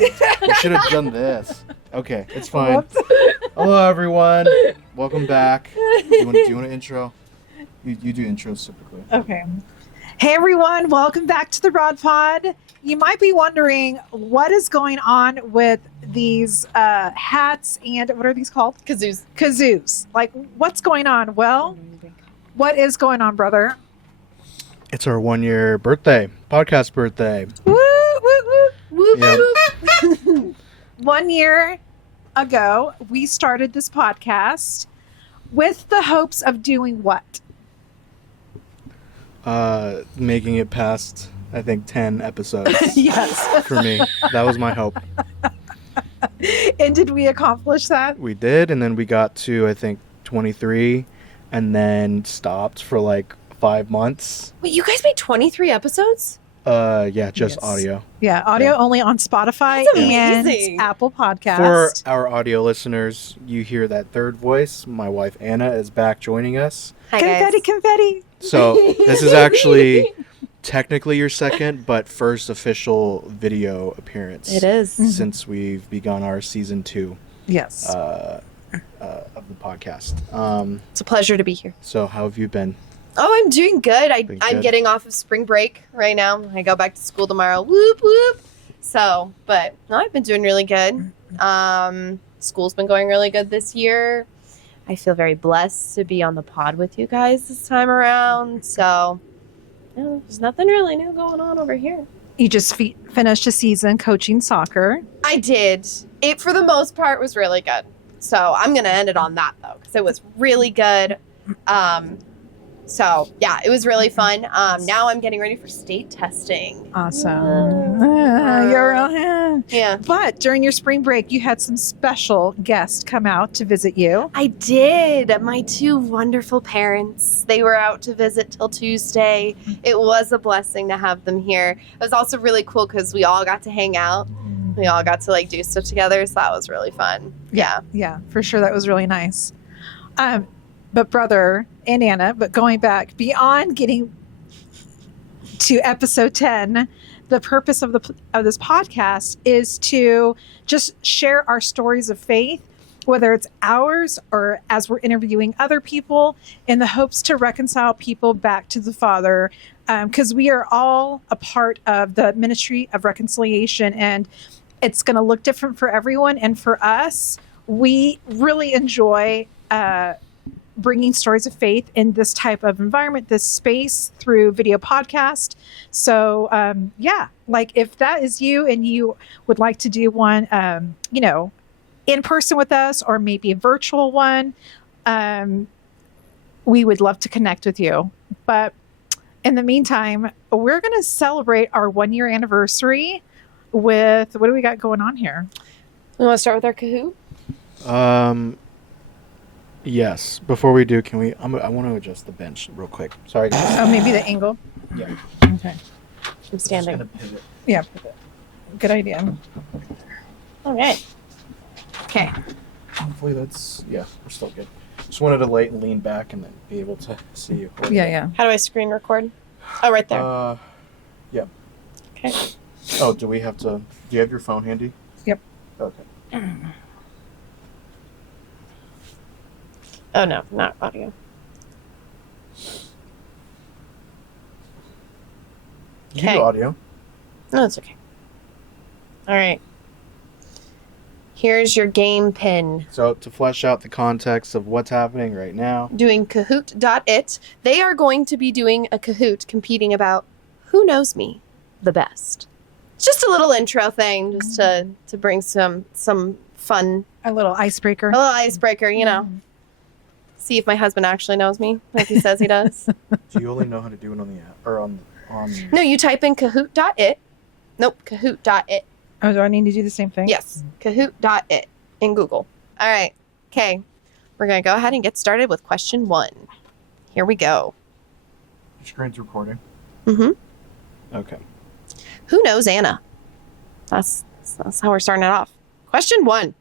We should have done this. Okay, it's fine. Hello, everyone. Welcome back. Do you want to intro? You do intros typically. Okay. Hey, everyone. Welcome back to the Rod Pod. You might be wondering what is going on with these hats and what are these called? Kazoos. Like, what's going on? Well, what is going on, brother? It's our 1-year birthday, podcast birthday. Woo, woo, woo. Yep. 1 year ago, we started this podcast with the hopes of doing what? Making it past, I think, 10 episodes. Yes. For me, that was my hope. And did we accomplish that? We did, and then we got to, I think, 23, and then stopped for like 5 months. Wait, you guys made 23 episodes? Yeah, just Yes. audio. Yeah, audio only on Spotify That's and amazing. Apple Podcast. For our audio listeners, you hear that third voice. My wife Anna is back joining us. Hi, confetti, confetti. So this is actually technically your second, but first official video appearance. It is. Since we've begun our season 2 Yes. of the podcast. It's a pleasure to be here. So how have you been? Oh, I'm doing good. Been I'm good. getting off of spring break right now. I go back to school tomorrow. Whoop, whoop. So, but no, I've been doing really good. School's been going really good this year. I feel very blessed to be on the pod with you guys this time around. So, there's nothing really new going on over here. You just finished a season coaching soccer. I did. It, for the most part, was really good. So I'm going to end it on that, though, because it was really good. So, yeah, it was really fun. Now I'm getting ready for state testing. Awesome. Yeah. But during your spring break, you had some special guests come out to visit you. I did. My 2 wonderful parents. They were out to visit till Tuesday. It was a blessing to have them here. It was also really cool because we all got to hang out. We all got to do stuff together. So that was really fun. Yeah. Yeah, for sure. That was really nice. But brother and Anna, but going back beyond getting to episode 10, the purpose of this podcast is to just share our stories of faith, whether it's ours or as we're interviewing other people, in the hopes to reconcile people back to the Father, because we are all a part of the ministry of reconciliation, and it's going to look different for everyone. And for us, we really enjoy bringing stories of faith in this type of environment, this space, through video podcast. So, if that is you and you would like to do one, in person with us, or maybe a virtual one, we would love to connect with you. But in the meantime, we're going to celebrate our 1-year anniversary with, what do we got going on here? We want to start with our Kahoot? Yes. Before we do, can we? I want to adjust the bench real quick. Sorry, guys. Oh, maybe the angle. Yeah. Okay. I'm standing. Just gonna pivot. Yeah. Good idea. All right. Okay. Hopefully that's we're still good. Just wanted to lean back and then be able to see you. Yeah. How do I screen record? Oh, right there. Yeah. Okay. Oh, do we have to? Do you have your phone handy? Yep. Okay. Oh, no, not audio. You can Okay. do audio. No, it's okay. All right. Here's your game pin. So to flesh out the context of what's happening right now. Doing Kahoot.it. They are going to be doing a Kahoot competing about who knows me the best. It's just a little intro thing, just to bring some fun, A little icebreaker. a little icebreaker, See if my husband actually knows me, like he says he does. Do you only know how to do it on the app or on? No, you type in Kahoot.it. Nope, Kahoot.it. Oh, do I need to do the same thing? Yes, Kahoot.it in Google. All right. Okay. We're going to go ahead and get started with question 1. Here we go. Your screen's recording. Mm-hmm. Okay. Who knows Anna? That's how we're starting it off. Question 1.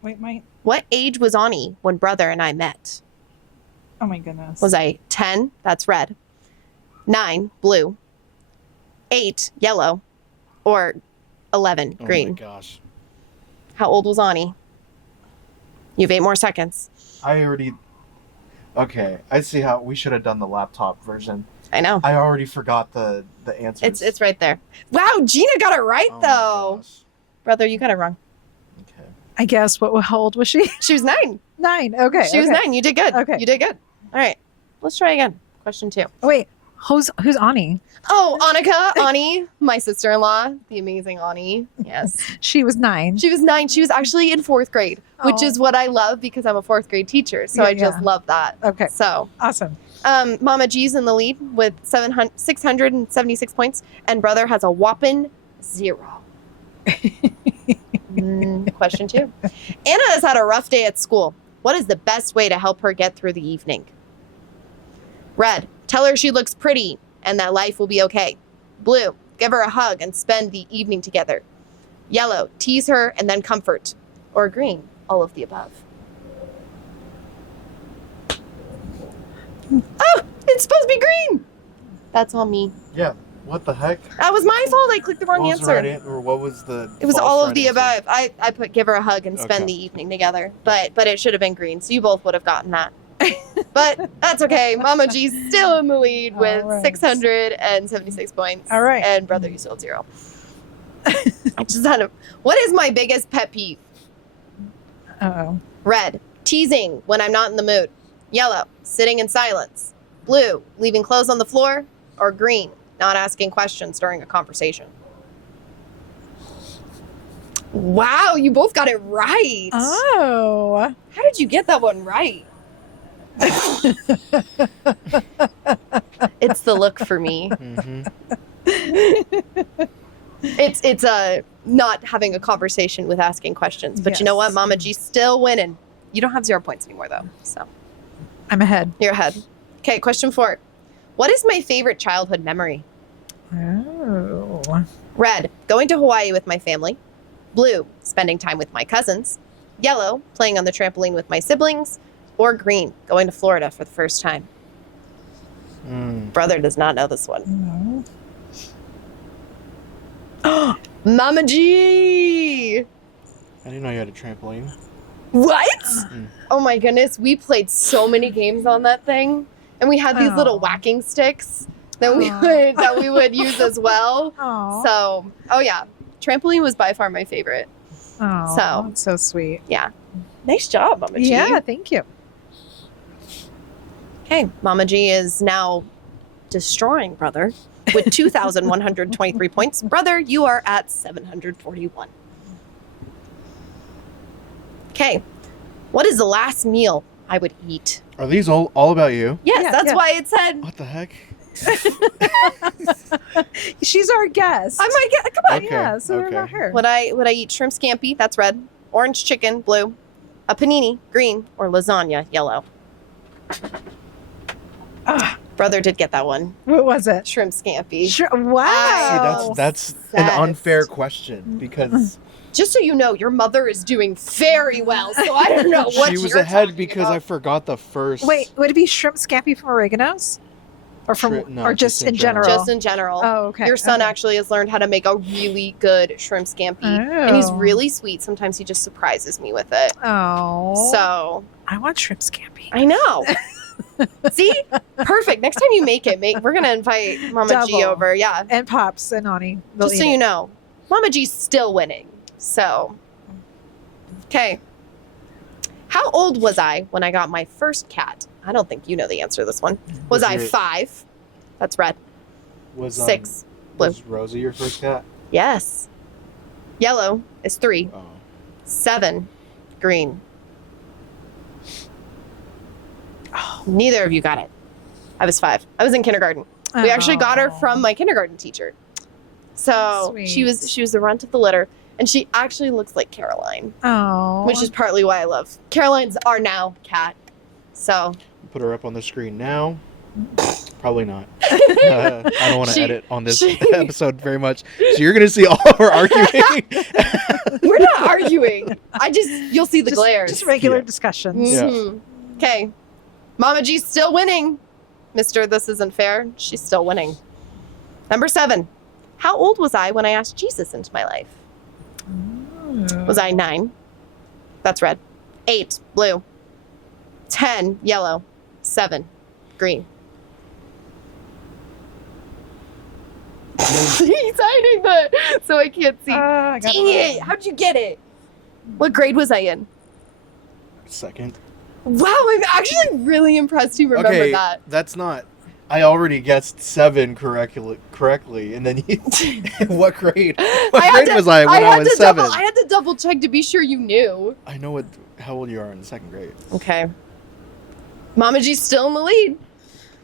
Wait, What age was Ani when brother and I met? oh my goodness. Was I 10? That's red. 9, blue. 8, yellow. Or 11, Oh green. my gosh. How old was Ani? You have 8 more seconds. I already. Okay, I see how we should have done the laptop version. I know. I already forgot the answers. It's right there. Wow, Gina got it right, Oh my though. gosh. Brother, you got it wrong. Okay. I guess. How old was she? She was 9. 9. Okay. She was 9. You did good. Okay. You did good. All right. Let's try again. Question 2. Oh, wait. Who's Ani? Oh, Annika, Ani, my sister-in-law, the amazing Ani. Yes. She was 9. She was 9. She was actually in 4th grade, which Oh. is what I love because I'm a 4th grade teacher. So Yeah, I just yeah. love that. Okay. So, Awesome. Mama G's in the lead with 676 points, and brother has a whopping 0. Question 2. Anna has had a rough day at school. What is the best way to help her get through the evening? Red, tell her she looks pretty and that life will be okay. Blue, give her a hug and spend the evening together. Yellow, tease her and then comfort. Or green, all of the above. Oh, it's supposed to be green. That's on me. Yeah. What the heck? That was my fault. I clicked the wrong What was answer. the right or what was the? It was false all of right the answer? above. I put give her a hug and spend Okay. the evening together. But it should have been green. So you both would have gotten that. But that's okay. Mama G's still in the lead with All right. 676 points. All right. And brother, you still have 0. I just had a. What is my biggest pet peeve? Uh-oh. Red, teasing when I'm not in the mood. Yellow, sitting in silence. Blue, leaving clothes on the floor. Or green, not asking questions during a conversation. Wow, you both got it right. Oh. How did you get that one right? It's the look for me. Mhm. It's not having a conversation with asking questions. But you know what? Yes. Mama G's still winning. You don't have 0 points anymore though. So I'm ahead. you're ahead. Okay, question 4. What is my favorite childhood memory? Oh. Red, going to Hawaii with my family. Blue, spending time with my cousins. Yellow, playing on the trampoline with my siblings. Or green, going to Florida for the first time. Brother does not know this one. No. Mama G! I didn't know you had a trampoline. What? Mm. Oh my goodness, we played so many games on that thing. And we had these little Oh. whacking sticks that Aw. we would use as well. Oh. So, oh yeah, trampoline was by far my favorite. Oh. so- That's so sweet. Yeah. Nice job, Mama G. Yeah. Thank you. Okay, Mama G is now destroying brother with 2,123 points. Brother, you are at 741. Okay, what is the last meal I would eat? Are these all about you? Yes, Yeah, that's yeah. why it said. What the heck? She's our guest. I might get. Come on. Okay, Yeah. So we're okay. about her. Would I eat shrimp scampi? That's red. Orange chicken, blue. A panini, green, or lasagna, yellow. Ah, Brother did get that one. what was it? Shrimp scampi. Sure. Wow. See, that's an Obsessed. unfair question because Just so you know, your mother is doing very well. So I don't know what she was you're ahead talking because about. I forgot the first. Wait, would it be shrimp scampi from oregano's, or from, No, or just in general? Just in general. Oh, okay. Your son Okay. actually has learned how to make a really good shrimp scampi. And he's Oh. really sweet. Sometimes he just surprises me with it. Oh. So I want shrimp scampi. I know. See? Perfect. Next time you make it, we're going to invite Mama G Double. over. Yeah. And Pops and Ani. They'll Just so eat you it. know, Mama G's still winning. So, okay. How old was I when I got my first cat? I don't think you know the answer to this one. Was I your- 5? That's red. Was 6. Blue. Was Rosie your first cat? Yes. Yellow is 3. Oh. 7. Green. Oh, neither of you got it. I was 5. I was in kindergarten. We actually got her Oh. from my kindergarten teacher. So Sweet. she was the runt of the litter, and she actually looks like Caroline, Oh. which is partly why I love Caroline's our now cat. So Put her up on the screen now. Probably not. I don't want to She- edit on this she- episode very much. So you're gonna see all of our arguing. we're not arguing. You'll see the just, glares. just regular Yeah. discussions. Yeah. Mhm. Okay. Mama G's still winning. Mr. This Isn't Fair. She's still winning. Number 7. How old was I when I asked Jesus into my life? Was I 9? That's red. 8, blue. 10, yellow. 7, green. He's hiding that so I can't see. I got Dang it! How'd you get it? What grade was I in? 2nd. Wow, I'm actually really impressed you remember Okay, that. that's not. I already guessed 7 correctly, and then you. What grade? What grade was I when I was 7? I had to double check to be sure you knew. I know how old you are in the 2nd grade. Okay. Mama G's still in the lead.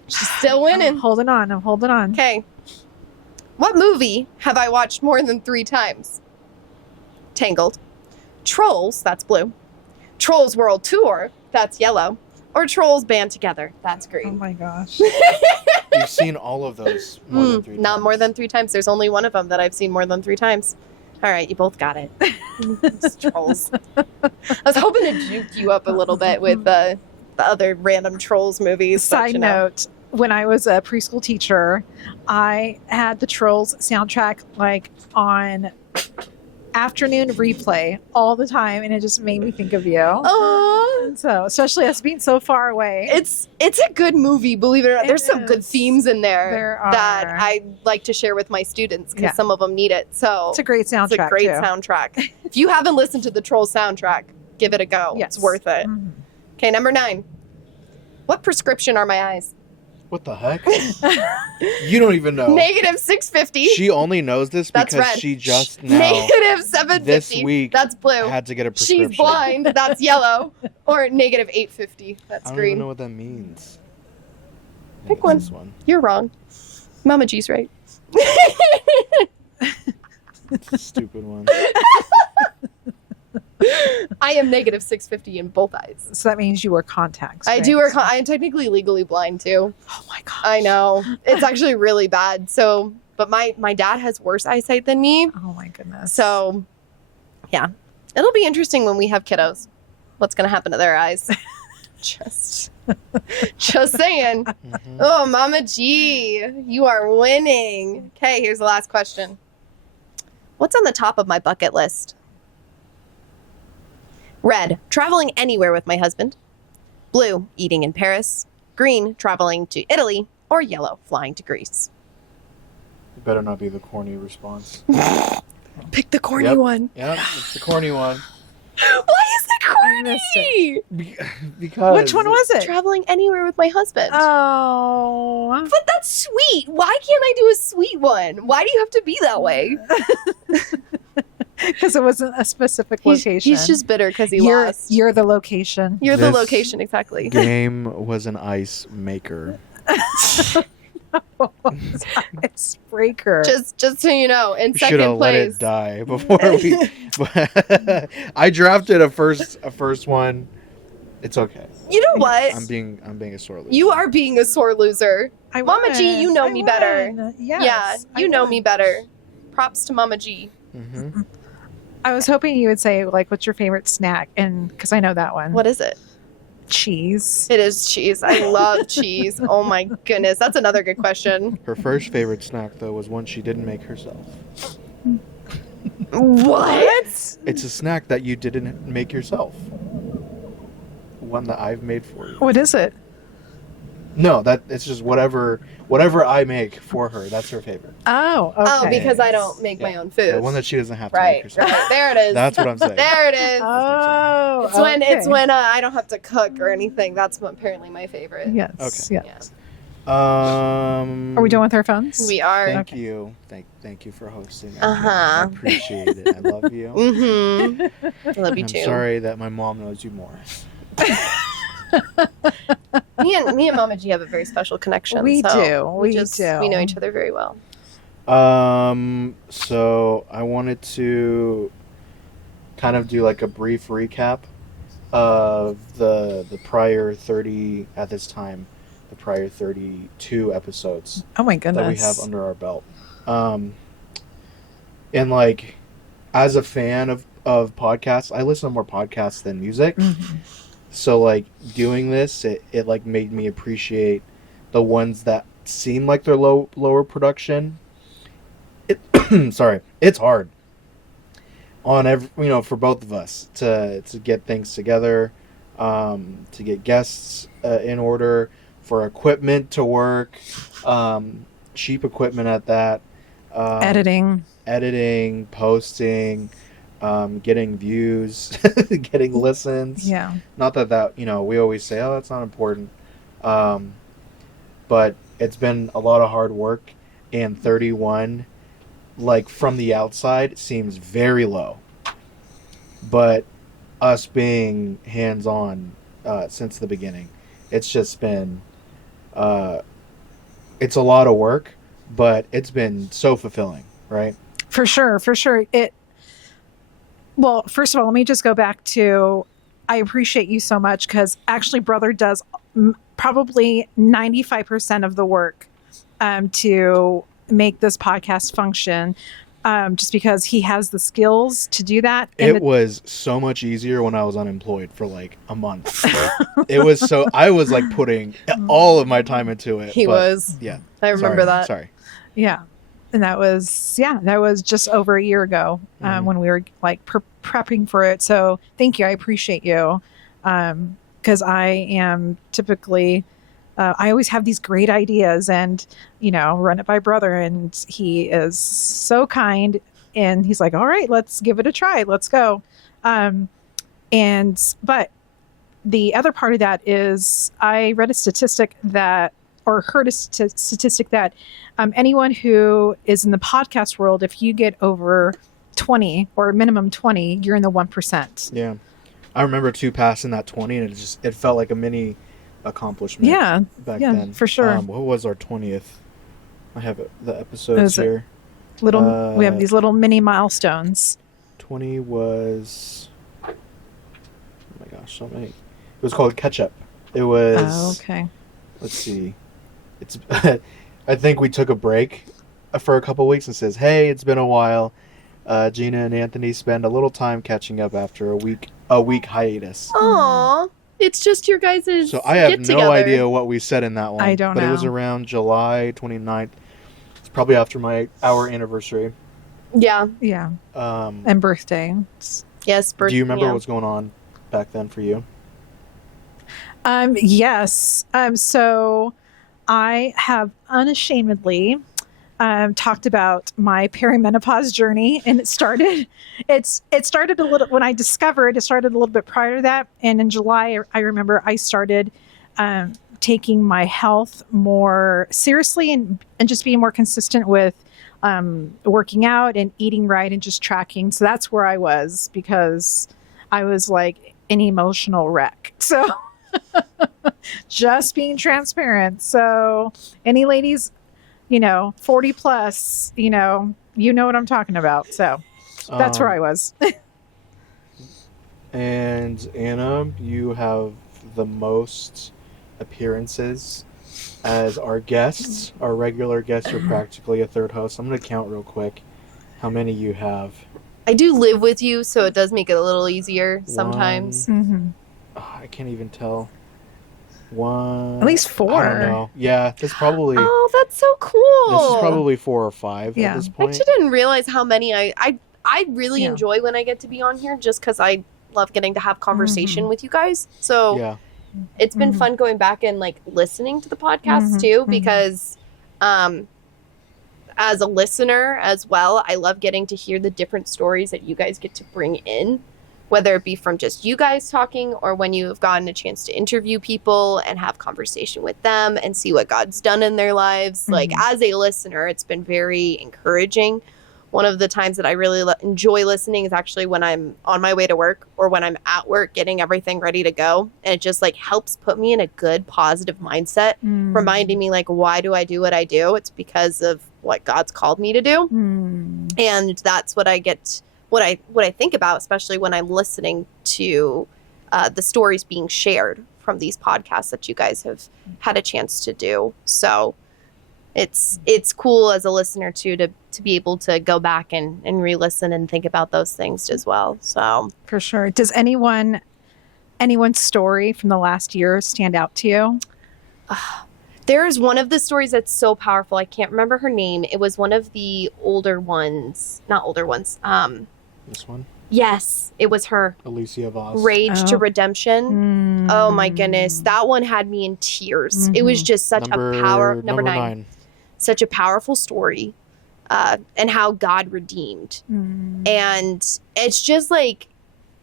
She's still winning. I'm holding on. Okay. What movie have I watched more than 3 times? Tangled. Trolls, that's blue. Trolls World Tour, that's yellow. Or Trolls Band Together, that's Oh green. my gosh. You've seen all of those more than 3 times. Not more than 3 times. There's only one of them that I've seen more than 3 times. All right, you both got it. It's Trolls. I was hoping to juke you up a little bit with the other random Trolls movies. Side note, when I was a preschool teacher, I had the Trolls soundtrack like on afternoon replay all the time, and it just made me think of you. Oh, And so, especially us being so far away. it's a good movie, believe it or not. It There's some good is. themes in there, There that are. I like to share with my students because Yeah. some of them need it. So It's a great soundtrack. it's a great too. soundtrack. If you haven't listened to the Trolls soundtrack, give it a go. Yes. It's worth it. Mhm. Okay, number 9. What prescription are my eyes? What the heck? You don't even know. Negative 650. She only knows this That's because red. she just now Negative 750. this week That's blue. had to get a prescription. She's blind. That's yellow. Or negative 850. That's I don't green. even know what that means. I Pick think one. it's This one. You're wrong. Mama G's right. Stupid one. I am negative 650 in both eyes. So that means you wear contacts. I right? do wear. I am technically legally blind too. Oh my gosh. I know it's actually really bad. So, but my dad has worse eyesight than me. Oh my goodness. So, yeah, it'll be interesting when we have kiddos. What's going to happen to their eyes? just saying. Mhm. Oh, Mama G, you are winning. Okay, here's the last question. What's on the top of my bucket list? Red, traveling anywhere with my husband. Blue, eating in Paris. Green, traveling to Italy. Or yellow, flying to Greece. It better not be the corny response. Pick the corny Yep. one. Yeah, it's the corny one. Why is it I missed corny? Because Which one was it? Traveling anywhere with my husband. Oh. But that's sweet. Why can't I do a sweet one? Why do you have to be that way? Because it wasn't a specific location. He's just bitter because he you're, lost. You're the location. You're the This location, exactly. game was an ice maker. Icebreaker. Just so you know, in Should second have let place. it die before we. I drafted a first one. It's okay. You know what? I'm being a sore loser. You are being a sore loser. I Mama G, won. you know I me better. won. Yes, Yeah, you I know won. me better. Props to Mama G. Mm-hmm. I was hoping you would say, like, what's your favorite snack? And because I know that one. What is it? Cheese. It is cheese. I love cheese. Oh my goodness. That's another good question. Her first favorite snack though was one she didn't make herself. What? It's a snack that you didn't make yourself. One that I've made for you. What is it? No, that it's just whatever I make for her. That's her favorite. Oh, okay. Oh, because I don't make my Yeah. own food. The one that she doesn't have to make Right, herself. right. There it is. That's what I'm saying. There it is. Oh, It's when I don't have to cook or anything. That's apparently my favorite. Yes. Okay. Yes. Are Are we done with our phones? We are. Thank Okay. you. Thank you for hosting. Uh-huh. I appreciate it. I love you. Mm-hmm. I love you I'm too. sorry that my mom knows you more. Me and Mama G have a very special connection. We so do. We do. We know each other very well. So I wanted to kind of do like a brief recap of the prior 30 at this time, the prior 32 episodes Oh my goodness. that we have under our belt. And like as a fan of podcasts, I listen to more podcasts than music. Mhm. So like doing this, it like made me appreciate the ones that seem like they're lower production, sorry, it's hard on for both of us to get things together, to get guests in order, for equipment to work, cheap equipment at that, Editing. posting, getting views, getting listens. Yeah. Not that we always say, oh, that's not important, but it's been a lot of hard work, and 31, like from the outside, seems very low. But us being hands-on since the beginning, it's just been it's a lot of work, but it's been so fulfilling, right? For sure. Well, first of all, let me just go back to, I appreciate you so much, because actually brother does probably 95% of the work to make this podcast function, just because he has the skills to do that. It was so much easier when I was unemployed for like a month. I was like putting all of my time into it. He was. Yeah. I remember that. Sorry. Yeah. And that was just over a year ago, when we were like prepping for it. So thank you. I appreciate you. Because I am typically, I always have these great ideas and, run it by brother. And he is so kind. And he's like, all right, let's give it a try. Let's go. But the other part of that is I read a statistic or heard a statistic that anyone who is in the podcast world, if you get over 20 or minimum 20, you're in the 1%. Yeah. I remember too passing that 20, and it felt like a mini accomplishment. Yeah. Back then. For sure. What was our 20th? I have the episodes here. We have these little mini milestones. 20 was, oh my gosh, so many. It was called Catch Up. It was. Oh, okay. Let's see. It's. I think we took a break for a couple weeks and says, "Hey, it's been a while." Gina and Anthony spend a little time catching up after a week hiatus. Aw, it's just your guys' So I have get-together. no idea what we said in that one. I don't know. But it was around July 29th. It's probably after our anniversary. Yeah. Yeah. And birthday. Yes. Do you remember what's going on back then for you? Yes. So I have unashamedly talked about my perimenopause journey, and it started a little when I discovered it started a little bit prior to that. And in July, I remember I started taking my health more seriously and just being more consistent with working out and eating right and just tracking. So that's where I was, because I was like an emotional wreck. So just being transparent. So any ladies, 40 plus, you know what I'm talking about. So that's where I was. And Anna, you have the most appearances as our guests. Our regular guests are practically a third host. I'm going to count real quick how many you have. I do live with you, so it does make it a little easier sometimes. Mm-hmm. I can't even tell. One. At least 4. I don't know. Yeah, that's probably. Oh, that's so cool. This is probably 4 or 5 at this I point. actually didn't realize how many I really Yeah. enjoy when I get to be on here, just because I love getting to have conversation with you guys. So Yeah. it's been Mhm. fun going back and like listening to the podcast Mhm. too, Mhm. because as a listener as well, I love getting to hear the different stories that you guys get to bring in, whether it be from just you guys talking or when you have gotten a chance to interview people and have conversation with them and see what God's done in their lives. Like, as a listener, it's been very encouraging. One of the times that I really enjoy listening is actually when I'm on my way to work or when I'm at work getting everything ready to go. And it just like helps put me in a good, positive mindset, reminding me like, why do I do what I do? It's because of what God's called me to do. And that's what I get, what I think about, especially when I'm listening to the stories being shared from these podcasts that you guys have had a chance to do. So it's cool as a listener too to be able to go back and re-listen and think about those things as well. So For sure. Does anyone's story from the last year stand out to you? There's one of the stories that's so powerful. I can't remember her name. It was one of the older ones. Not older ones. This one, Yes, it was her. Alicia Voss. Rage to Oh. Redemption. Oh my goodness. That one had me in tears. It was just such Number a power. Number number nine. Such a powerful story. And how God redeemed. And it's just like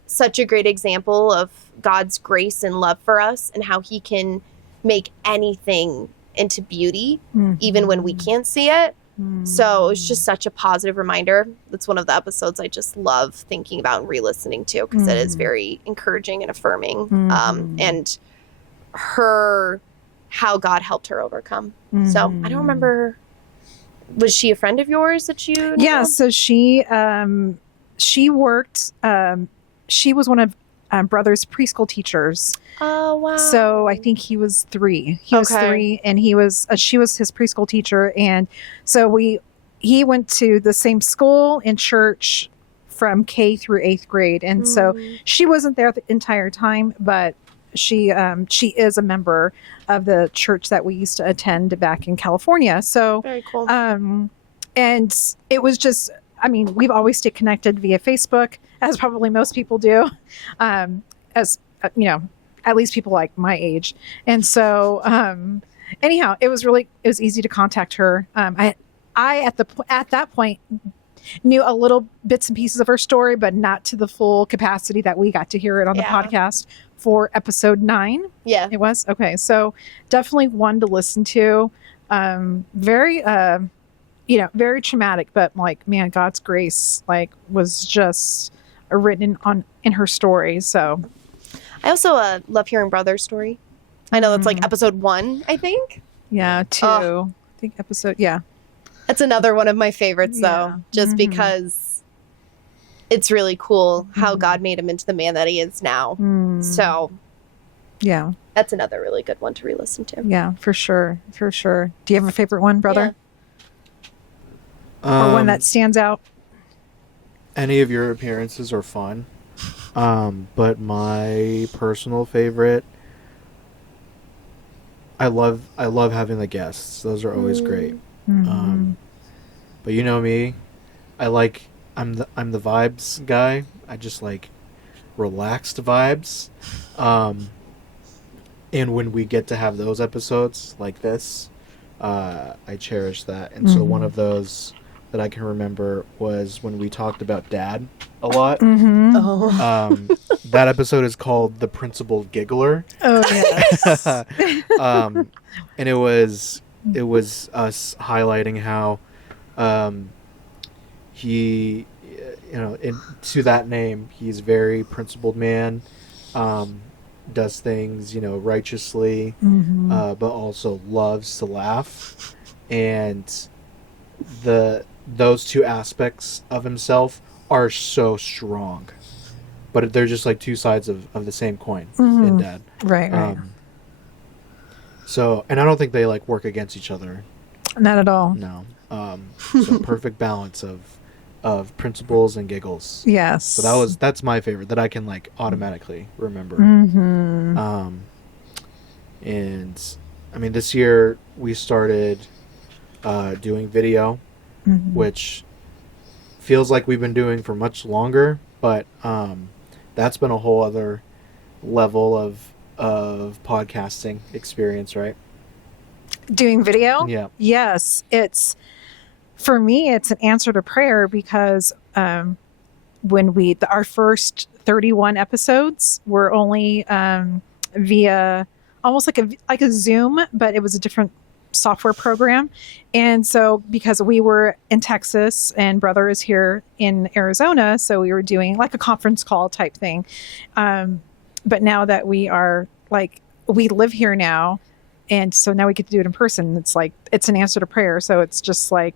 such a great example of God's grace and love for us and how he can make anything into beauty, even when we can't see it. So it's just such a positive reminder. That's one of the episodes I just love thinking about and re-listening to because it is very encouraging and affirming. And how God helped her overcome. So I don't remember. Was she a friend of yours that you know? Yeah, so she worked. She was one of brother's preschool teachers. Oh wow! So I think he was 3. He was 3, and she was his preschool teacher, and so he went to the same school and church from K through 8th grade, and so she wasn't there the entire time, but she is a member of the church that we used to attend back in California. So very cool. And it was just, I mean, we've always stayed connected via Facebook, as probably most people do, as you know, at least people like my age. And so, anyhow, it was easy to contact her. I at that point knew a little bits and pieces of her story, but not to the full capacity that we got to hear it on the podcast for episode 9. Yeah, it was okay. So definitely one to listen to. Very, very traumatic, but like, man, God's grace was just written in her story. So I also love hearing Brother's story. I know that's like episode 1, I think. Yeah, 2. I think episode. Yeah, that's another one of my favorites, though, just because it's really cool how God made him into the man that he is now. So, yeah, that's another really good one to re-listen to. Yeah, for sure, for sure. Do you have a favorite one, brother? Yeah. Or one that stands out? Any of your appearances are fun. But my personal favorite, I love having the guests. Those are always great. But you know me, I'm the vibes guy. I just like relaxed vibes. And when we get to have those episodes like this, I cherish that. And so one of those that I can remember was when we talked about Dad a lot. That episode is called The Principled Giggler. Oh yes. And it was us highlighting how he, to that name, he's a very principled man, does things righteously, but also loves to laugh, and those two aspects of himself are so strong, but they're just like two sides of the same coin in Dad. Right. So, and I don't think they like work against each other. Not at all. No. So perfect balance of principles and giggles. Yes. So that's my favorite that I can like automatically remember. And I mean, this year we started doing video, which feels like we've been doing for much longer, but that's been a whole other level of podcasting experience, right? Doing video? Yeah. Yes. For me, it's an answer to prayer because when our first 31 episodes were only via almost like a Zoom, but it was a different software program. And so because we were in Texas and brother is here in Arizona, so we were doing like a conference call type thing. But now that we live here now, and so now we get to do it in person, it's like, it's an answer to prayer. So it's just like,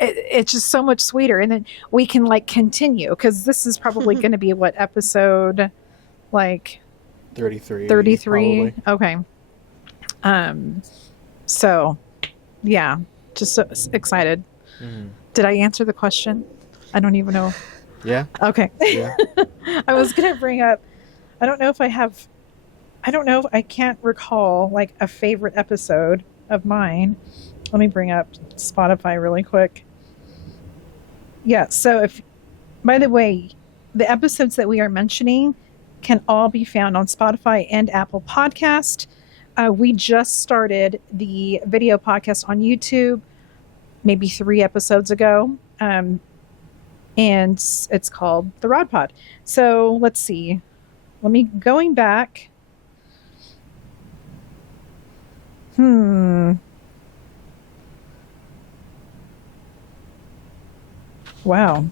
it's just so much sweeter. And then we can like continue, because this is probably going to be what episode, like 33. Probably. Okay. So yeah, just so excited. Did I answer the question? I don't even know. Yeah. Okay. Yeah. I was going to bring up, I don't know if I can't recall like a favorite episode. of mine. Let me bring up Spotify really quick. Yeah, so if, by the way, the episodes that we are mentioning can all be found on Spotify and Apple Podcast. We just started the video podcast on YouTube maybe 3 episodes ago. And it's called The Rod Pod. So let's see. Going back. Wow.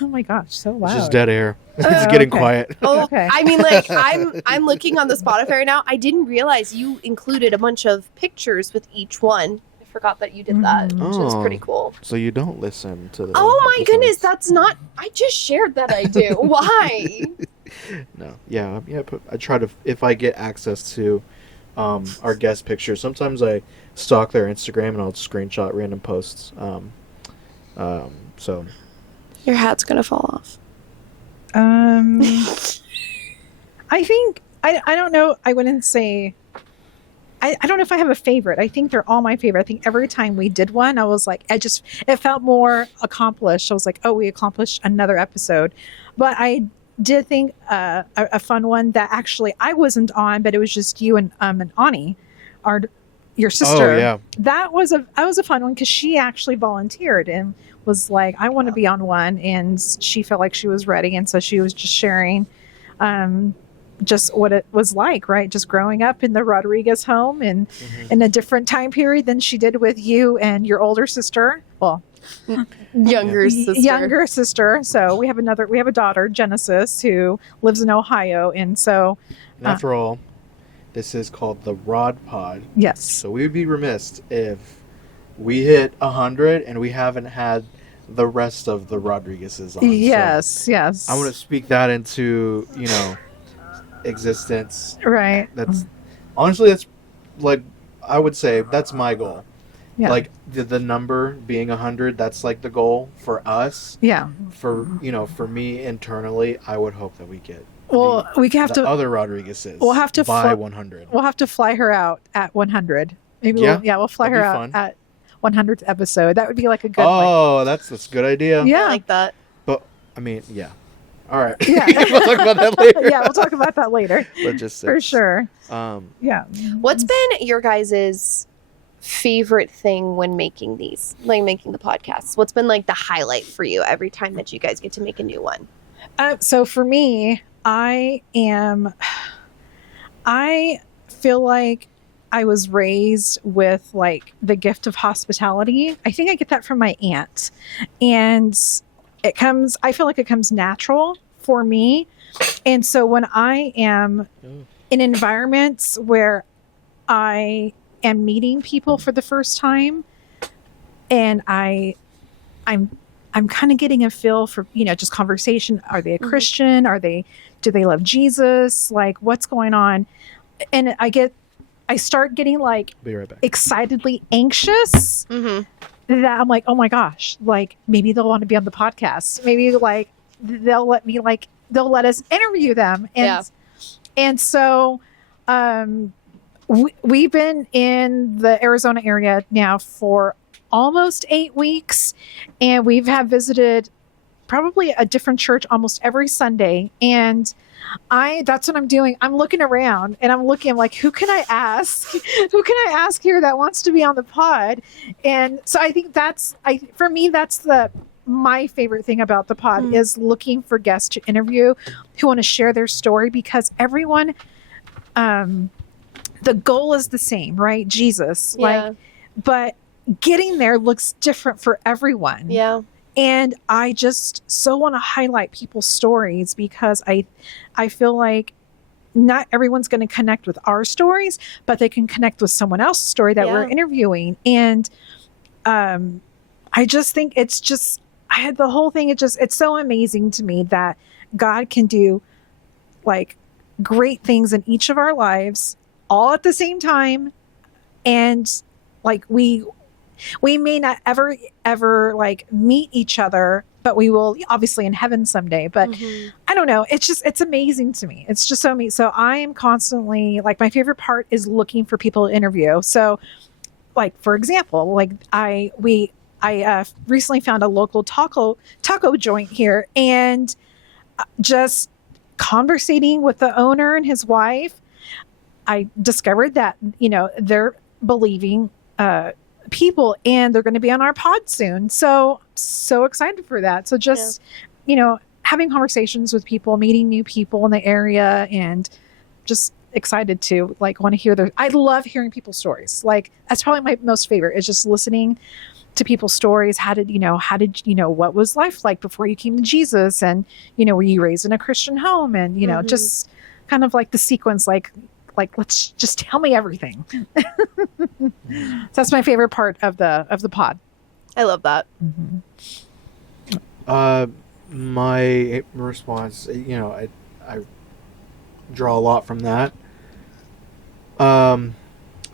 Oh my gosh, so loud. It's just dead air. It's getting okay. quiet. Oh, Okay. I mean, like I'm looking on the Spotify right now. I didn't realize you included a bunch of pictures with each one. I forgot that you did that, which is pretty cool. So you don't listen to the Oh my episodes. goodness, that's not. I just shared that I do. Why? No. Yeah. I try to, if I get access to our guest pictures, sometimes I stalk their Instagram and I'll screenshot random posts. So Your hat's gonna fall off. I think I don't know. I wouldn't say. I don't know if I have a favorite. I think they're all my favorite. I think every time we did one, I was like, it felt more accomplished. I was like, oh, we accomplished another episode. But I did think a fun one that actually I wasn't on, but it was just you and Ani, your sister. Oh yeah. That was a fun one because she actually volunteered and was like, I want to be on one, and she felt like she was ready, and so she was just sharing just what it was like, right? Just growing up in the Rodriguez home and in a different time period than she did with you and your older sister. Well, Younger sister. So we have a daughter, Genesis, who lives in Ohio, and so And after all, this is called the Rod Pod. yes. So we would be remiss if we hit 100 and we haven't had the rest of the Rodriguezes on. Yes, So yes. I want to speak that into, existence. Right. That's honestly, that's like, I would say that's my goal. Yeah. Like the number being 100, that's like the goal for us. Yeah. For me internally, I would hope that we get Well, we have the to. other Rodriguezes. We'll have to by 100. We'll have to fly her out at 100. Maybe we'll fly that'd her be out fun. at 100th episode. That would be like a good. That's a good idea. Yeah. I like that. But I mean, yeah. All right. Yeah. We'll talk about that later. Yeah, we'll talk about that later. Logistics. For sure. Yeah. What's been your guys' favorite thing when making these, like making the podcasts? What's been like the highlight for you every time that you guys get to make a new one? So for me, I feel like I was raised with like the gift of hospitality. I think I get that from my aunt, and I feel like it comes natural for me. And so when I am in environments where I am meeting people for the first time, and I'm kind of getting a feel for, just conversation. Are they a Christian? Do they love Jesus? Like, what's going on? And I start getting like Be right back. excitedly anxious that I'm like, oh my gosh, like maybe they'll want to be on the podcast. Maybe like they'll let us interview them. And so, we've been in the Arizona area now for almost 8 weeks, and we've visited probably a different church almost every Sunday. And that's what I'm doing. I'm looking around and I'm like, who can I ask? Who can I ask here that wants to be on the pod? And so I think for me, that's my favorite thing about the pod is looking for guests to interview who want to share their story, because everyone, the goal is the same, right? Jesus, but getting there looks different for everyone. Yeah. And I just so want to highlight people's stories, because I feel like not everyone's going to connect with our stories, but they can connect with someone else's story that we're interviewing. And I just think the whole thing, it's so amazing to me that God can do like great things in each of our lives all at the same time. And like we may not ever like meet each other but we will obviously in heaven someday. But Mhm. I don't know. It's amazing to me. It's just so amazing. So I am constantly like, my favorite part is looking for people to interview. So, like, for example, like I recently found a local taco joint here, and just conversating with the owner and his wife, I discovered that, they're believing people, and they're going to be on our pod soon. So excited for that. So just, having conversations with people, meeting new people in the area, and just excited to like want to hear their, I love hearing people's stories. Like, that's probably my most favorite, is just listening to people's stories. How did what was life like before you came to Jesus? And, were you raised in a Christian home? And, just kind of like the sequence, like, let's just tell me everything. So that's my favorite part of the pod. I love that. My response, I draw a lot from that.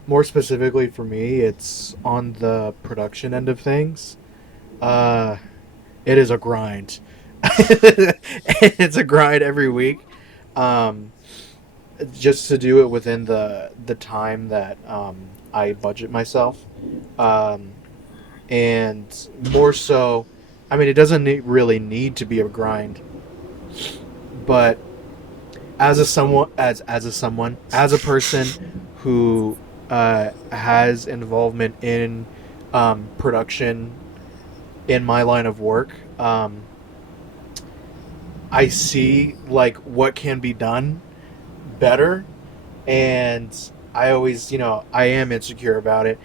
More specifically for me, it's on the production end of things. It is a grind. It's a grind every week. Just to do it within the time that I budget myself. And more so, I mean, it doesn't really need to be a grind, but as a person who has involvement in production in my line of work, I see like what can be done better, and I always, I am insecure about it.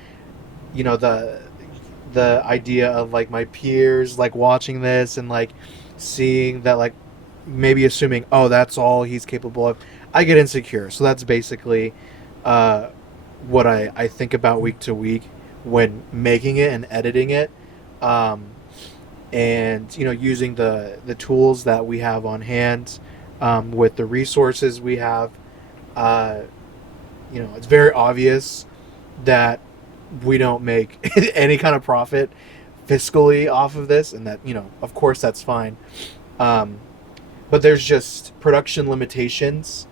The idea of like my peers like watching this and like seeing that, like maybe assuming, oh, that's all he's capable of. I get insecure. So that's basically what I think about week to week when making it and editing it. And using the tools that we have on hand, with the resources we have, it's very obvious that we don't make any kind of profit fiscally off of this, and that, of course that's fine. But there's just production limitations,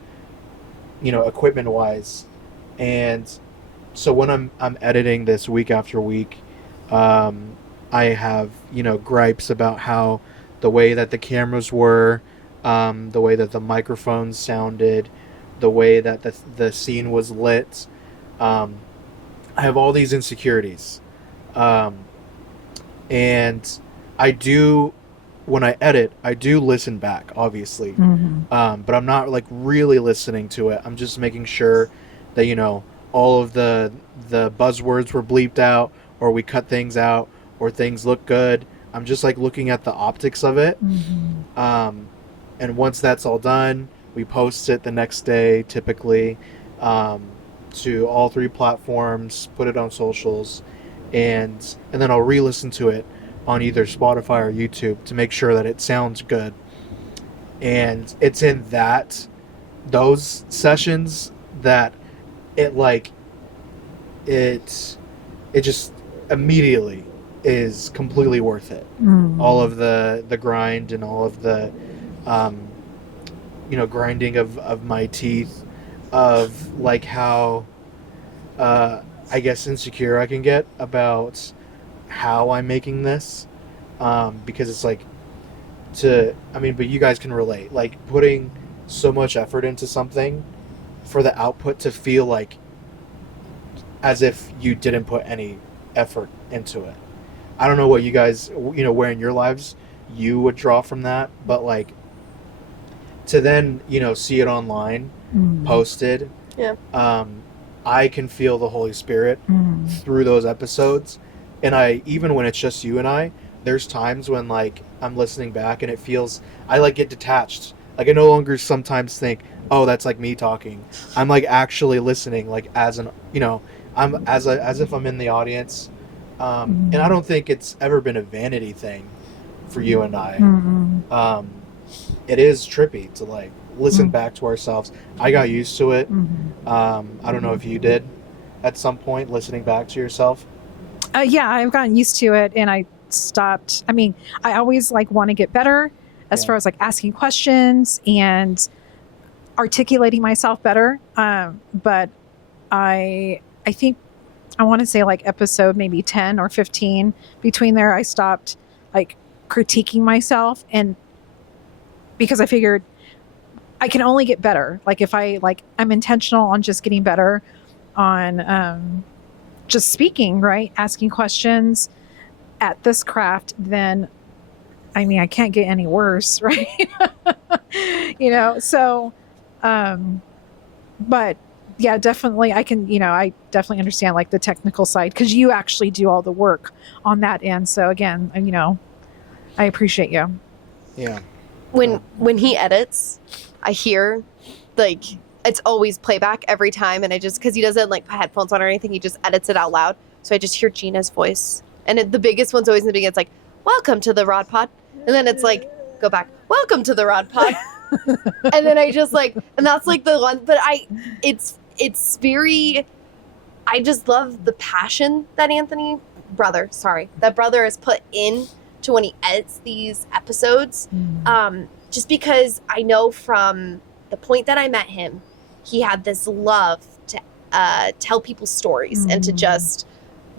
equipment wise. And so when I'm editing this week after week, I have, gripes about how the way that the cameras were, the way that the microphones sounded, the way that the scene was lit. I have all these insecurities. And I do, when I edit, I do listen back, obviously. But I'm not like really listening to it. I'm just making sure that, all of the buzzwords were bleeped out, or we cut things out, or things look good. I'm just like looking at the optics of it. And once that's all done, we post it the next day, typically, to all 3 platforms, put it on socials, and then I'll re-listen to it on either Spotify or YouTube to make sure that it sounds good. And it's in those sessions that it just immediately is completely worth it. All of the grind and all of the grinding of my teeth, of like how I guess insecure I can get about how I'm making this, because it's like, but you guys can relate, like putting so much effort into something for the output to feel like as if you didn't put any effort into it. I don't know what you guys, where in your lives you would draw from that, but like to then, see it online, posted. Yeah. I can feel the Holy Spirit through those episodes. And even when it's just you and I, there's times when like I'm listening back and it feels, I like get detached. Like I no longer sometimes think, oh, that's like me talking. I'm like actually listening, like as I'm as if I'm in the audience. And I don't think it's ever been a vanity thing for you and I. It is trippy to like listen back to ourselves. I got used to it. I don't know if you did at some point, listening back to yourself. Yeah, I've gotten used to it, and I stopped. I mean, I always like want to get better as Yeah. far as like asking questions and articulating myself better. But I think I want to say like episode maybe 10 or 15 between there, I stopped like critiquing myself, and because I figured I can only get better. Like if I'm intentional on just getting better on just speaking, right? Asking questions at this craft, then I mean, I can't get any worse, right? So, but yeah, definitely I can, I definitely understand like the technical side because you actually do all the work on that end. So again, I appreciate you. Yeah. When he edits, I hear like it's always playback every time, and I just because he doesn't like put headphones on or anything, he just edits it out loud. So I just hear Gina's voice, and the biggest one's always in the beginning. It's like, "Welcome to the Rod Pod," and then it's like, "Go back, welcome to the Rod Pod," and then I just like, and that's like the one. But it's very. I just love the passion that brother has put in to when he edits these episodes. Just because I know from the point that I met him, he had this love to tell people stories and to just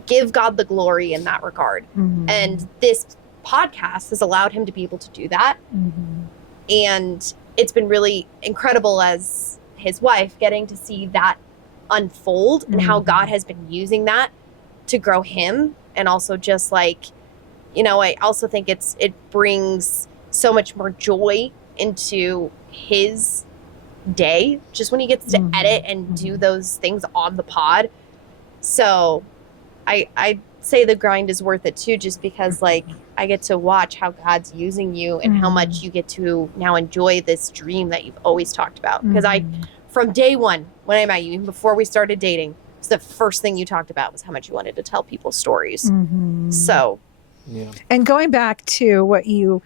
give God the glory in that regard. And this podcast has allowed him to be able to do that. And it's been really incredible as his wife getting to see that unfold and how God has been using that to grow him. And also just like, I also think it brings so much more joy into his day just when he gets to edit and do those things on the pod. So I say the grind is worth it too, just because like I get to watch how God's using you and how much you get to now enjoy this dream that you've always talked about. Because from day one, when I met you, even before we started dating, it's the first thing you talked about was how much you wanted to tell people stories. So Yeah. And going back to what you,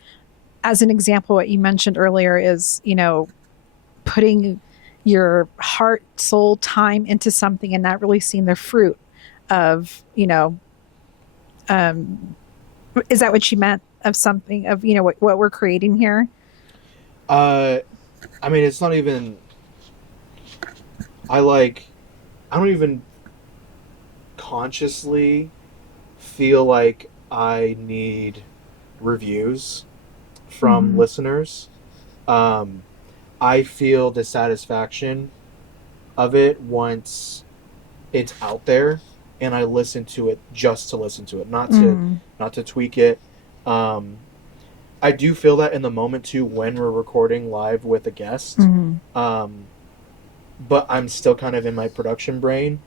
as an example, what you mentioned earlier is, putting your heart, soul, time into something and not really seeing the fruit of, is that what you meant of something of, what we're creating here? I mean, it's not even. I don't even consciously feel like I need reviews from listeners. I feel the satisfaction of it once it's out there and I listen to it just to listen to it, not to tweak it. I do feel that in the moment too when we're recording live with a guest. But I'm still kind of in my production brain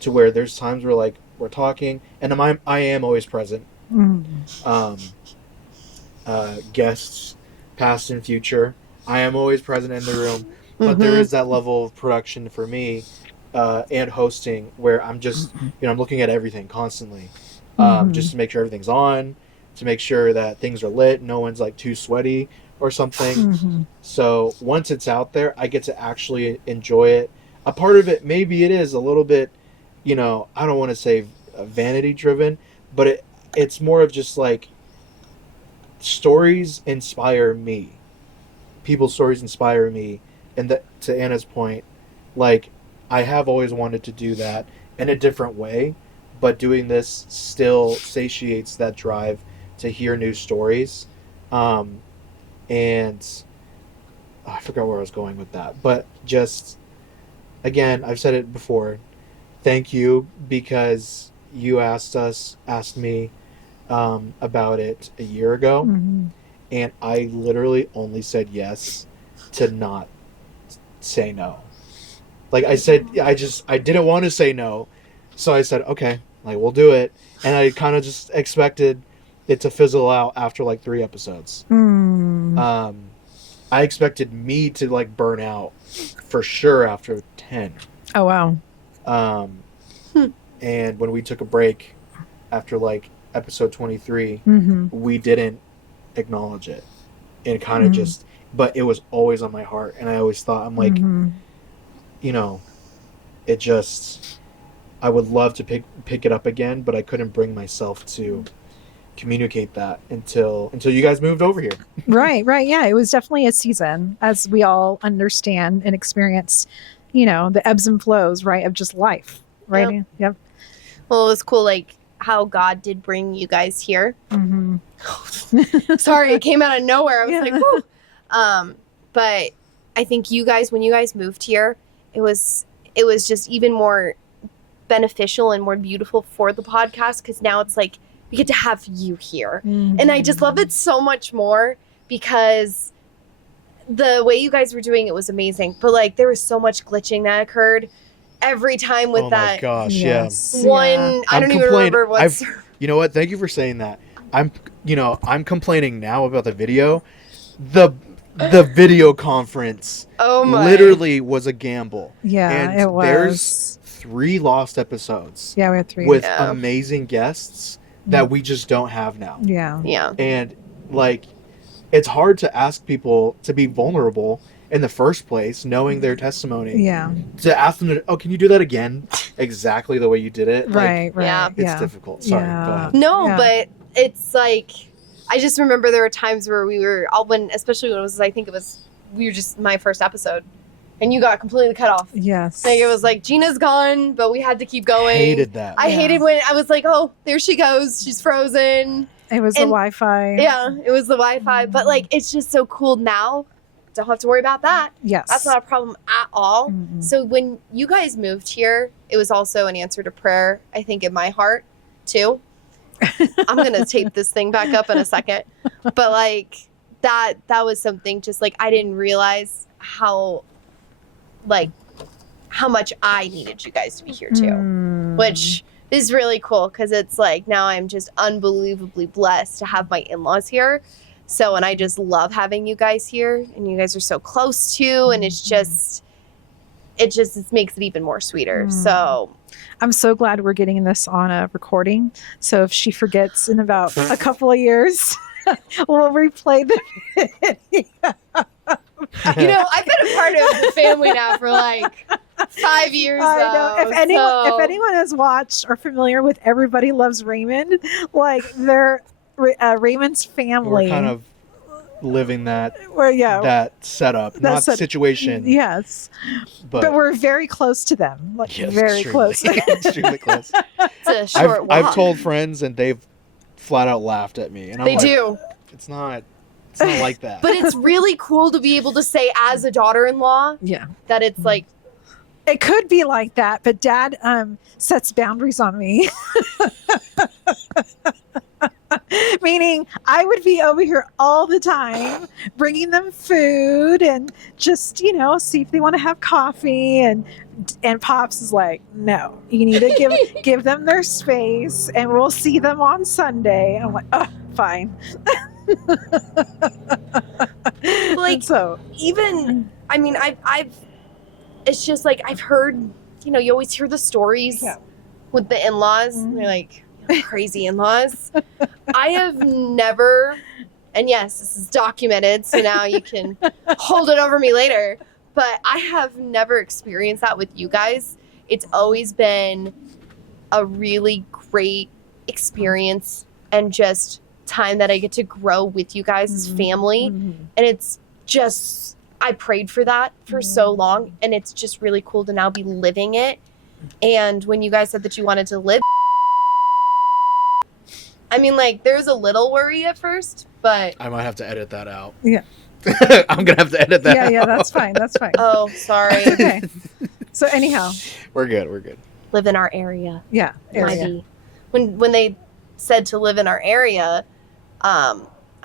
to where there's times where like we're talking and I am always present. Guests, past and future, I am always present in the room, but there is that level of production for me and hosting where I'm just I'm looking at everything constantly, just to make sure everything's on, to make sure that things are lit, no one's like too sweaty or something. So once it's out there, I get to actually enjoy it. A part of it, maybe it is a little bit, I don't want to say vanity driven, but it's more of just like stories inspire me. People's stories inspire me. And that, to Anna's point, like I have always wanted to do that in a different way, but doing this still satiates that drive to hear new stories. And I forgot where I was going with that, but just again, I've said it before. Thank you, because you asked me about it a year ago, and I literally only said yes to not say no. Like I said, I didn't want to say no, so I said okay, like we'll do it, and I kind of just expected it to fizzle out after like 3 episodes. I expected me to like burn out for sure after 10. Oh wow. And when we took a break after like episode 23, we didn't acknowledge it, and kind of just, but it was always on my heart, and I always thought, I'm like, it just, I would love to pick it up again, but I couldn't bring myself to communicate that until you guys moved over here. Right. Yeah, it was definitely a season, as we all understand and experience, the ebbs and flows, right, of just life, right? Yep. Well, it was cool, like how God did bring you guys here. Mm-hmm. Sorry, it came out of nowhere. I was Yeah. like, whew. But I think you guys, when you guys moved here, it was just even more beneficial and more beautiful for the podcast, because now it's like we get to have you here. Mm-hmm. And I just love it so much more, because the way you guys were doing it was amazing. But like there was so much glitching that occurred every time with Oh that my gosh, Yes. one. Yeah. I don't even remember what's. You know what? Thank you for saying that. I'm complaining now about the video. The video conference Oh my! literally was a gamble. Yeah, and it was. There's 3 lost episodes Yeah, we had 3. with Yeah. amazing guests that we just don't have now. Yeah. Yeah. And like, it's hard to ask people to be vulnerable in the first place, knowing their testimony. Yeah. To ask them to, can you do that again? Exactly the way you did it. Right. yeah. It's difficult. Sorry. Yeah. Go ahead. No, Yeah. but it's like I just remember there were times where we were especially when it was, I think we were just my first episode, and you got completely cut off. Yes. Like it was like Gina's gone, but we had to keep going. Hated that. I Yeah. hated when I was like, oh, there she goes, she's frozen. It was the and- Wi-Fi. Yeah, it was the Wi-Fi, but like it's just so cool now. Don't have to worry about that. Yes. That's not a problem at all. Mhm. So when you guys moved here, it was also an answer to prayer, I think, in my heart too. I'm gonna tape this thing back up in a second, but like that was something. Just like I didn't realize how much I needed you guys to be here too, Mm. which is really cool, because it's like now I'm just unbelievably blessed to have my in-laws here. So, and I just love having you guys here, and you guys are so close too, and it makes it even more sweeter. Mm. So I'm so glad we're getting this on a recording. So if she forgets in about a couple of years, we'll replay the video. you know, I've been a part of the family now for like 5 years. I know. though, If anyone has watched or familiar with Everybody Loves Raymond, like they're Raymond's family. We're kind of living that setup, That not set- situation. Yes, but, but we're very close to them. Like yes, very extremely- close. extremely close. It's a short walk. I've told friends, and they've flat out laughed at me. And I'm They like, do. It's not like that. But it's really cool to be able to say as a daughter-in-law Yeah. that it's like, It could be like that, but Dad sets boundaries on me. Meaning, I would be over here all the time, bringing them food and just see if they want to have coffee. And Pops is like, no, you need to give them their space, and we'll see them on Sunday. And I'm like, oh, fine. Like, And so even, I mean, I've it's just like I've heard, you always hear the stories Yeah. with the in-laws. Mhm. They're like, crazy in-laws. I have never, and yes, this is documented, so now you can hold it over me later, but I have never experienced that with you guys. It's always been a really great experience and just time that I get to grow with you guys as family. Mhm. And it's just, I prayed for that for so long, and it's just really cool to now be living it. And when you guys said that you wanted to live, I mean, like, there's a little worry at first, but I might have to edit that out. Yeah. I'm gonna have to edit that. Yeah, out. that's fine. That's fine. oh, sorry. Okay. So anyhow, We're good. Live in our area. yeah. Might Area. be. When they said to live in our area, I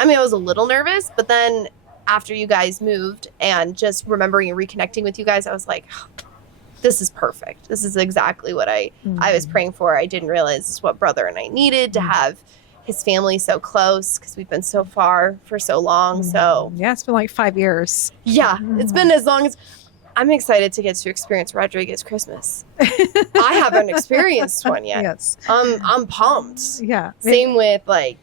mean, I was a little nervous, but then after you guys moved and just remembering and reconnecting with you guys, I was like, this is perfect. This is exactly what I was praying for. I didn't realize this is what brother and I needed, to have his family so close, because we've been so far for so long. So Yeah, it's been like 5 years. yeah, it's been as long as I'm excited to get to experience Rodriguez Christmas. I haven't experienced one yet. Yes. I'm pumped. Yeah. Same with like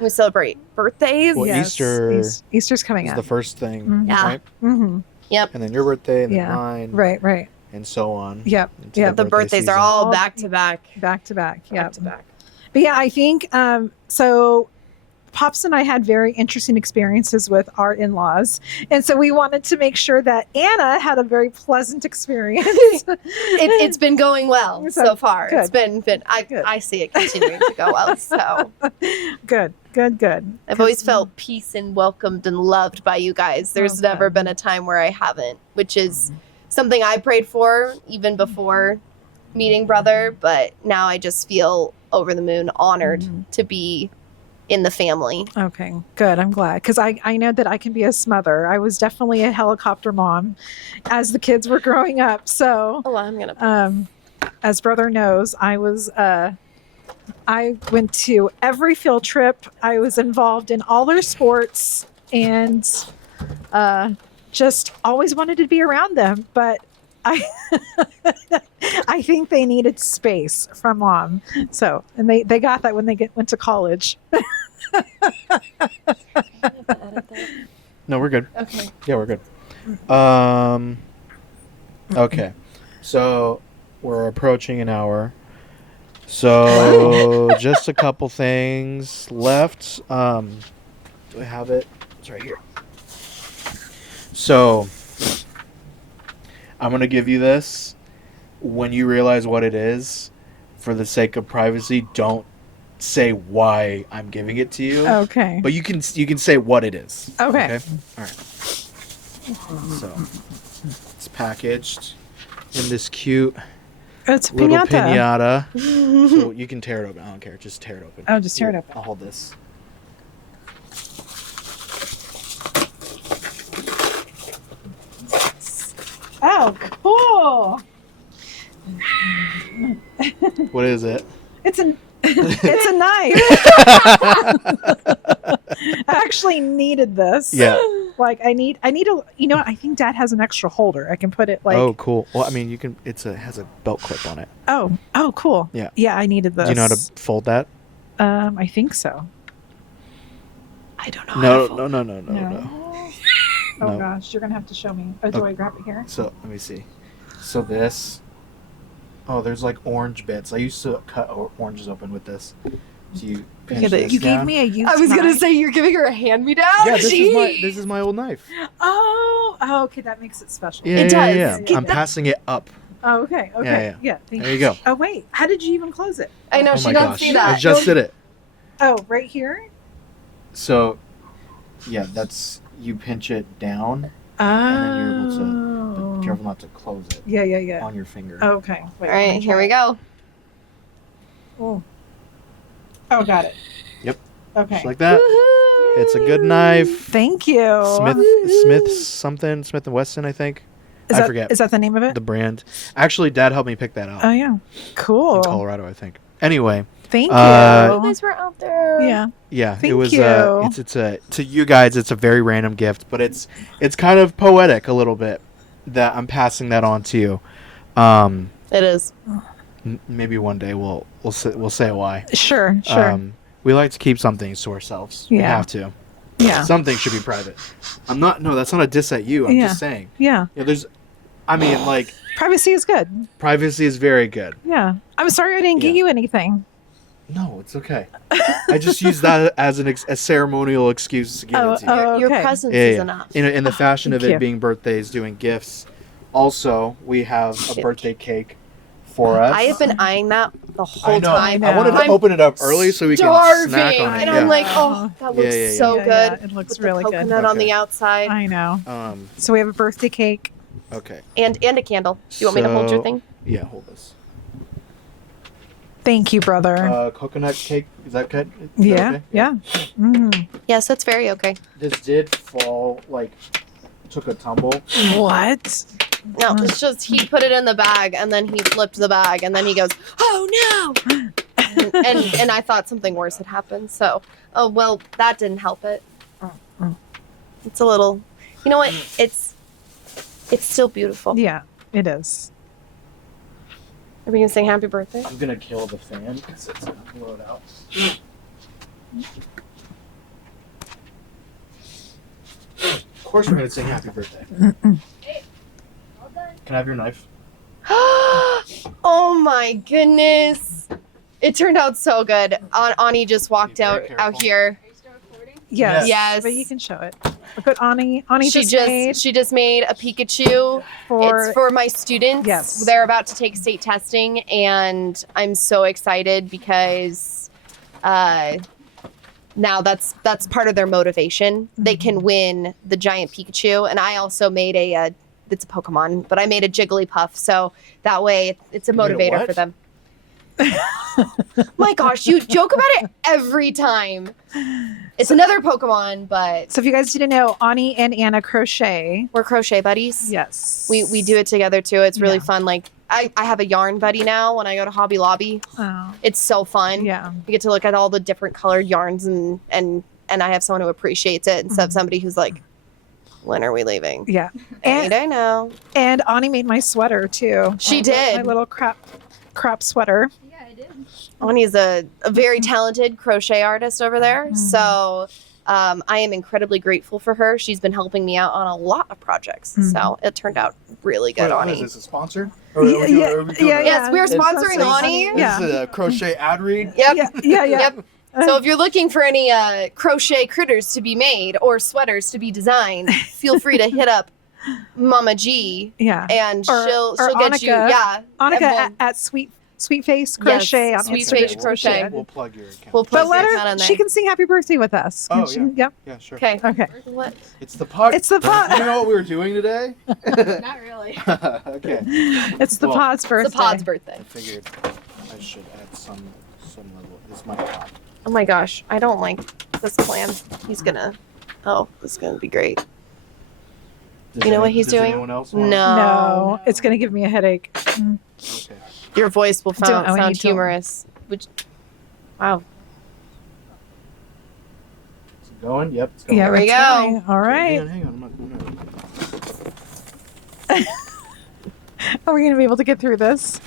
we celebrate birthdays. Well, Yes. Easter Easter's coming is up. the first thing, Mhm. Yeah. right? Mm-hmm. Yep. And then your birthday, and then Yeah. mine, Right. and so on. Yep. into Yep. The birthdays are season. all back to back. Back to back. Back Yeah. to back. But yeah, I think so. Pops and I had very interesting experiences with our in-laws, and so we wanted to make sure that Anna had a very pleasant experience. It's been going well so far. Good. It's been Good. I see it continuing to go well. So Good. I've always felt peace and welcomed and loved by you guys. There's Oh, never good. been a time where I haven't, which is something I prayed for even before meeting brother. But now I just feel over the moon honored to be in the family. Okay, good. I'm glad because I know that I can be a smother. I was definitely a helicopter mom as the kids were growing up. So, Oh, I'm gonna. as brother knows, I went to every field trip. I was involved in all their sports and just always wanted to be around them. But I I think they needed space from mom. So, and they got that when they went to college. No, we're good. Okay. Yeah, we're good. Okay. So we're approaching an hour. So just a couple things left. Do I have it? It's right here. So I'm gonna give you this. When you realize what it is, for the sake of privacy, don't say why I'm giving it to you. Okay. But you can say what it is. Okay. All right. So it's packaged in this cute It's a little pinata. pinata. So you can tear it open. I don't care. Just tear it open. Oh, just tear it Here, open. I'll hold this. Oh, cool. What is it? It's a knife. I actually needed this. Yeah. Like I need a I think Dad has an extra holder. I can put it like Oh, cool. Well, I mean, you can. It has a belt clip on it. Oh, cool. Yeah. Yeah, I needed this. Do you know how to fold that? I think so. I don't know. how to No, fold- no. Oh No. gosh, you're gonna have to show me. Oh, do Okay. I grab it here? So let me see. So this. Oh, there's like orange bits. I used to cut oranges open with this. So you pinch at it. this You gave down. me a used I was gonna knife. say you're giving her a hand me down. Yeah, this is my old knife. Oh, okay, that makes it special. Yeah, It does. yeah. Get I'm that- passing it up. Oh, okay. Yeah. Thank There you go. Oh wait, how did you even close it? I know Oh she my doesn't gosh. see that. I just did it. Oh, right here. So, yeah, that's you pinch it down, Oh. and then you're able to. But careful not to close it Yeah. on your finger. Okay. Wait, All right, here we go. Oh, got it. Yep. Okay. Just like that. Woohoo! It's a good knife. Thank you. Smith and Wesson, I think. Is I that, forget Is that the name of it? the brand. Actually, Dad helped me pick that out Oh yeah. Cool. in Colorado, I think. Anyway, Thank You you. guys were out there. Yeah. yeah, it Thank was. you. It's a to you guys. It's a very random gift, but it's kind of poetic a little bit that I'm passing that on to you. It is. Maybe one day we'll say why. Sure. We like to keep some things to ourselves. We Yeah. have to. Yeah. Some things should be private. No, that's not a diss at you. I'm Yeah. just saying. Yeah. Like, Privacy is good. privacy is very good. Yeah. I'm sorry I didn't get Yeah. you anything. No, it's okay. I just use that as a ceremonial excuse to give it to you. Your okay. presence Yeah, is yeah. enough. In the fashion of Thank it you. being birthdays, doing gifts. Also, we have a birthday cake for us. I have been eyeing that the whole I know. time. I wanted to I'm open it up early so we can starving, snack on it. and yeah. I'm like, oh, that looks Yeah. so Yeah, good. yeah, it looks with really the good. coconut on Okay. the outside I know. um, So we have a birthday cake. okay. and a candle. Do you want me to hold your So- thing? Yeah, hold this. Thank you, brother. Coconut cake. Is that good? Is that yeah. okay? Yeah. Mm. Yes, it's very okay. This did fall, took a tumble. What? No, it's just he put it in the bag and then he flipped the bag and then he goes, "Oh no!" and I thought something worse had happened. So, oh well, that didn't help it. It's a little, you know what? It's still beautiful. Yeah, it is. Are we gonna sing happy birthday? I'm gonna kill the fan because it's gonna blow it out. Of course, we're gonna sing happy birthday. Can I have your knife? Oh my goodness! It turned out so good. Ani just walked Be very out careful. here. Yes. Yes. But you can show it. But Ani She just made a Pikachu. for It's for my students. Yes. They're about to take state testing, and I'm so excited because now that's part of their motivation. They can win the giant Pikachu, and I also made it's a Pokemon, but I made a Jigglypuff, so that way it's a You made a motivator what? for them. My gosh, you joke about it every time. It's another Pokemon, but So if you guys didn't know, Ani and Anna crochet. we're crochet buddies. Yes. We do it together too. It's really Yeah. fun. Like I have a yarn buddy now when I go to Hobby Lobby. Oh, It's so fun. yeah. You get to look at all the different colored yarns and I have someone who appreciates it instead of somebody who's like, when are we leaving? Yeah. And And I know. and Ani made my sweater too. She My did. little crop sweater. Ani's a very talented crochet artist over there. So I am incredibly grateful for her. She's been helping me out on a lot of projects. So it turned out really good, Wait, what is Ani. this, a sponsor? Yeah, yeah. Yes, we're It's sponsoring so Ani. Yeah. This is a crochet ad read. Yep. Yeah. Yep. So if you're looking for any crochet critters to be made or sweaters to be designed, feel free to hit up Mama G Yeah. and Or- she'll or get you. Annika. Yeah. Annika everyone- at Sweet Face Crochet on Sweet Instagram. Face Crochet. We'll plug your account. We'll But put let your her. account on there. She can sing Happy Birthday with us. Can Oh, she? yeah. Yep. Yeah, sure. Okay. Okay. What? It's the pod. It's the pod. You know what we were doing today? Not really. Okay. It's the Well, pod's birthday. It's the pod's birthday. I figured I should add some level. This is my pod. Oh my gosh, I don't like this plan. He's gonna. Oh, this is gonna be great. Does You know what he's does doing? Anyone else want No, it's gonna give me a headache. Okay. Your voice will Don't- oh, you sound don't. humorous. Which, wow. Is it going? Yep. It's going. Yeah, Here we it's go. going. All right. Hang on. Are we gonna be able to get through this?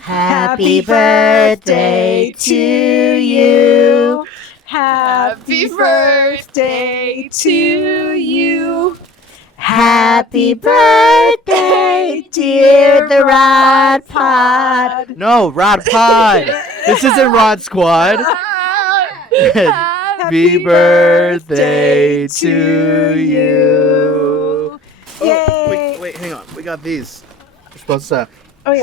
Happy birthday to you. Happy birthday to you. Happy birthday, dear the Rod Pod. No, Rod Pod. This isn't Rod Squad. Happy birthday to you. Yay. Wait, hang on. We got these. We're supposed to. Oh, yeah.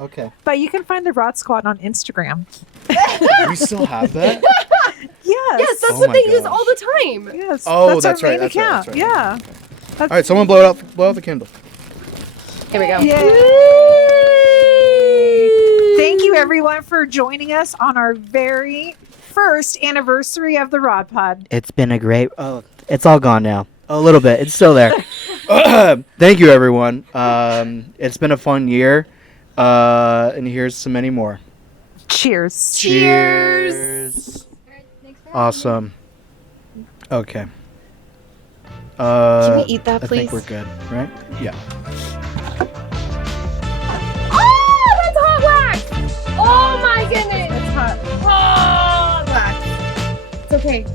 Okay. But you can find the Rod Squad on Instagram. We still have that? Yes. Yes, that's Oh what my they use gosh. all the time. Yes. Oh, that's our that's right, main that's right, account. that's right. Yeah. All right, someone blow out the candle. Here we go. Yay! Thank you, everyone, for joining us on our very first anniversary of the Rod Pod. It's been a great. Oh, it's all gone now. A little bit. It's still there. Thank you, everyone. It's been a fun year. And here's to many more. Cheers. Cheers. Awesome. Okay. Can we eat that, I please? think we're good, right? Yeah. Oh, that's hot wax! Oh my goodness! It's hot. Oh, wax. It's okay.